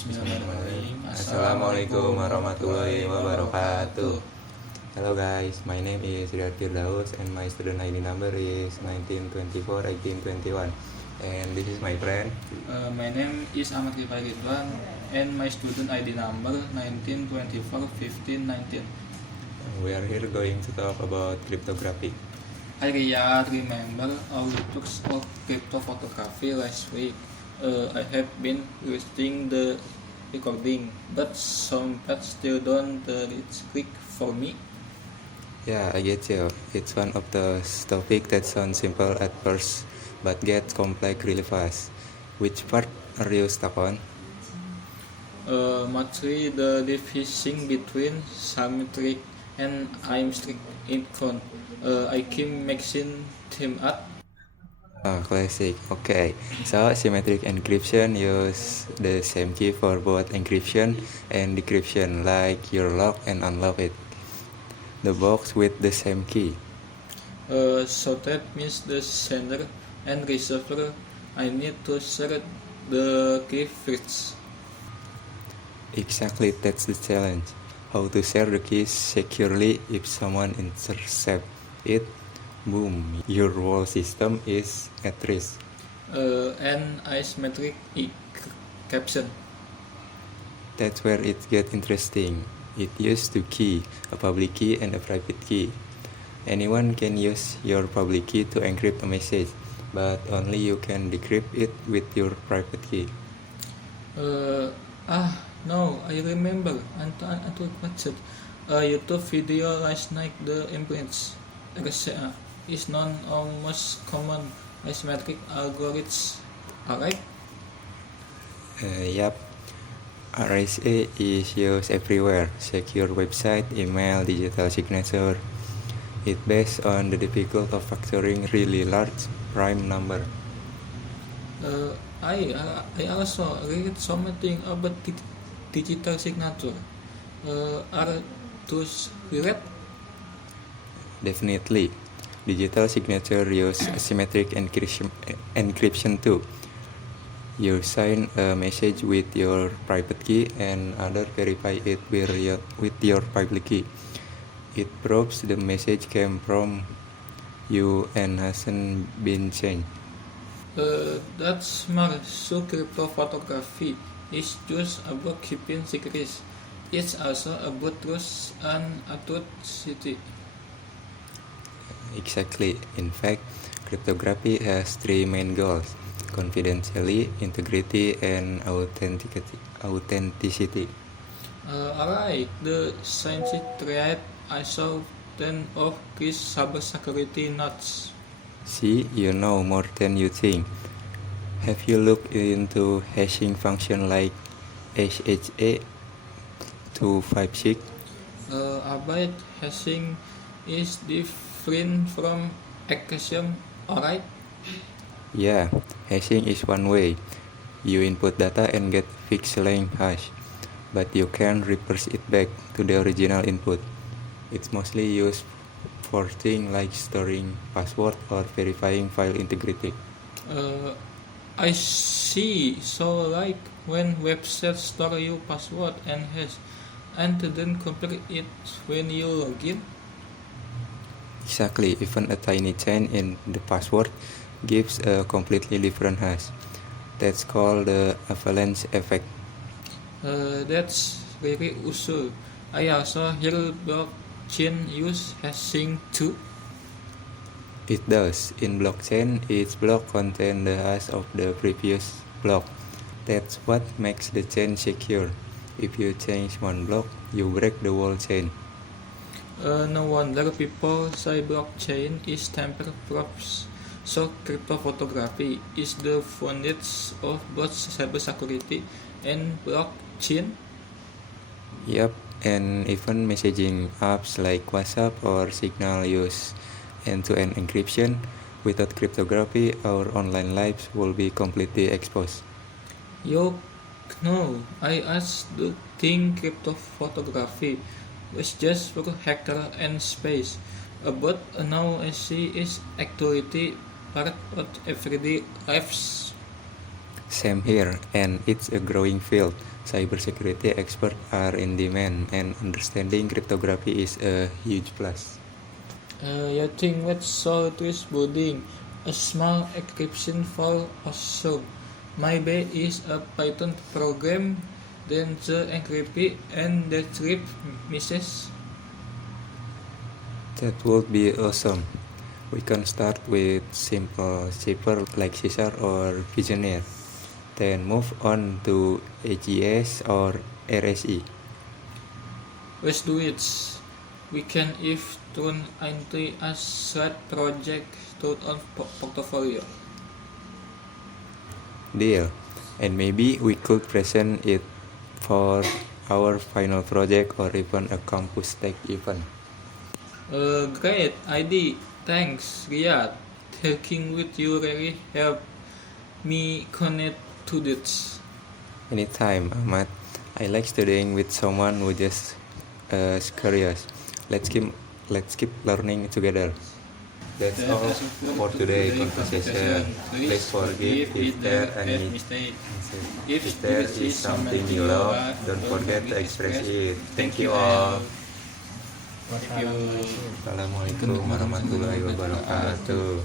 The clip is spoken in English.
Bismillahirrahmanirrahim. Assalamualaikum warahmatullahi wabarakatuh. Hello guys, my name is Riyad Firdaus and my student ID number is 1924-1821. And this is my friend. My name is Ahmad Rifai Ridwan and my student ID number 1924-1519. We are here going to talk about cryptography. I remember our talks of crypto photography last week. I have been listening the recording, but some parts still don't reach click for me. Yeah, I get you. It's one of those topics that sounds simple at first, but gets complex really fast. Which part are you stuck on? Mostly the division between symmetric and asymmetric encode. I keep mixing them up. Oh, classic. Okay, so symmetric encryption use the same key for both encryption and decryption, like you lock and unlock it. The box with the same key. So that means the sender and receiver, I need to share the key first. Exactly, that's the challenge. How to share the keys securely if someone intercepts it. Boom, your whole system is at risk. And asymmetric caption. That's where it gets interesting. It uses two keys, a public key and a private key. Anyone can use your public key to encrypt a message, but only you can decrypt it with your private key. No, I remember. Until watched a YouTube video last night. The imprints RSA is known as most common asymmetric algorithms. Alright. Yup, RSA is used everywhere. Secure website, email, digital signature. It's based on the difficulty of factoring really large prime number. I also read something about digital signature. Are those correct? Definitely. Digital signature use asymmetric encryption too. You sign a message with your private key and other verify it with your public key. It proves the message came from you and hasn't been changed. That's smart. So crypto photography is just about keeping secrets. It's also about trust and authenticity. Exactly. In fact, cryptography has three main goals: confidentiality, integrity, and authenticity. Alright, the science triad I saw 10 of Chris cybersecurity notes. See, you know more than you think. Have you looked into hashing function like SHA-256? About hashing is different from encryption, alright? Yeah, hashing is one way. You input data and get fixed length hash, but you can reverse it back to the original input. It's mostly used for things like storing password or verifying file integrity. Uh, I see. So like when websites store your password and hash, and then compare it when you log in. Exactly, even a tiny change in the password gives a completely different hash. That's called the avalanche effect. That's very useful. I also hear blockchain use hashing too. It does. In blockchain, each block contains the hash of the previous block. That's what makes the chain secure. If you change one block, you break the whole chain. No wonder people say blockchain is tamper-proof. So crypto photography is the foundation of both cybersecurity and blockchain. Yep, and even messaging apps like WhatsApp or Signal use end-to-end encryption. Without cryptography, our online lives will be completely exposed. Yo, no, I asked the thing crypto photography was just for hacker and space. But now I see it's actually part of everyday lives. Same here, and it's a growing field. Cybersecurity experts are in demand, and understanding cryptography is a huge plus. You think that's so trustworthy? A small encryption file also. Maybe is a Python program, then the encrypt and decrypt messages. That would be awesome. We can start with simple cipher like Caesar or Visioneer, then move on to AGS or RSE. Let's do it. We can if turn into a side project to on portfolio. Deal. And maybe we could present it for our final project or even a campus tech event. Great idea. Thanks, Riyad. Talking with you really helped me connect to this. Anytime, Ahmad. I like studying with someone who just curious. Let's keep learning together. That's all for today's conversation. Please forgive if there any mistake. if there is something you love, don't forget to express it. Thank you all. Thank you. Assalamualaikum warahmatullahi wabarakatuh.